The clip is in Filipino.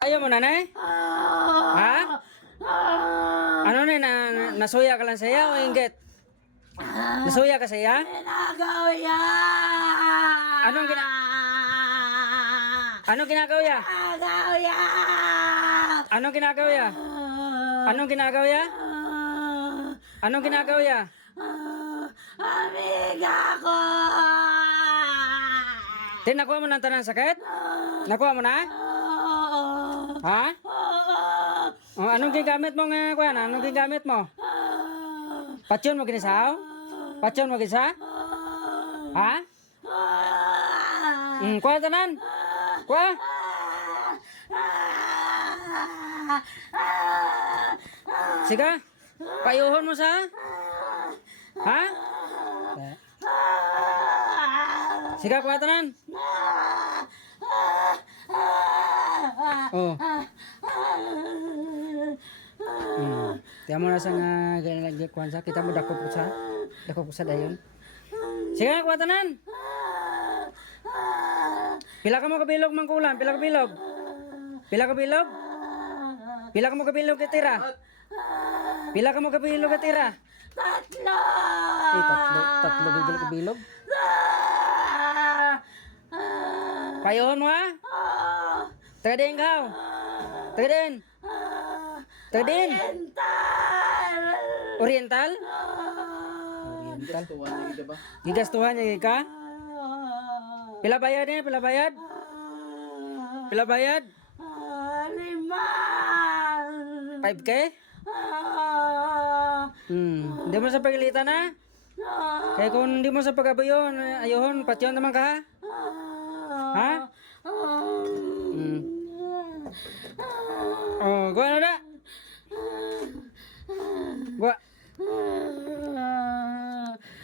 Ayaw mo nanay? Ha? Ano nasuya ka lang saya o inggit? Nasuya ka saya? Ginagaw yan! Anong ginagawa ya? Ginagaw yan! Anong ginagawa ya? Anong ginagawa ya? Anong ginagawa ya? Amiga ko! Nakuha mo ng tanang sakit? Nakuha mo na? Ha? Oh, anong gigamit mo nga kuya na? Anong gigamit mo? Patyon mo ginisaw? Patyon mo ginisa? Ha? Kuha tanan? Kuha? Siga? Payuhon mo sa? Ha? Siga kuha tanan? Oh. Tiyan mo na sa nga kuhan sa. Kita mo dako po sa. Dako po sa dayon. Sige nga kuha tanan. Pila ka mo kabilog mangkulan? Pila ka bilog? Pila ka bilog? Pila ka mo kabilog katira? Pila ka mo kabilog katira? Tatlo! Tatlo gigil kabilog. Payohon mo ha? Taga din ka. Taga din. Taga din. Oriental? Oriental. Gigastuhan niya ka? Pila bayad niya? Pila bayad? Pila bayad? 5. 5K? Hindi mo sa pagilitan ha? Kaya kung hindi mo sa pag-abayon, ayohon, patyon naman ka ha? Ha? Oh, gua na da? Gua.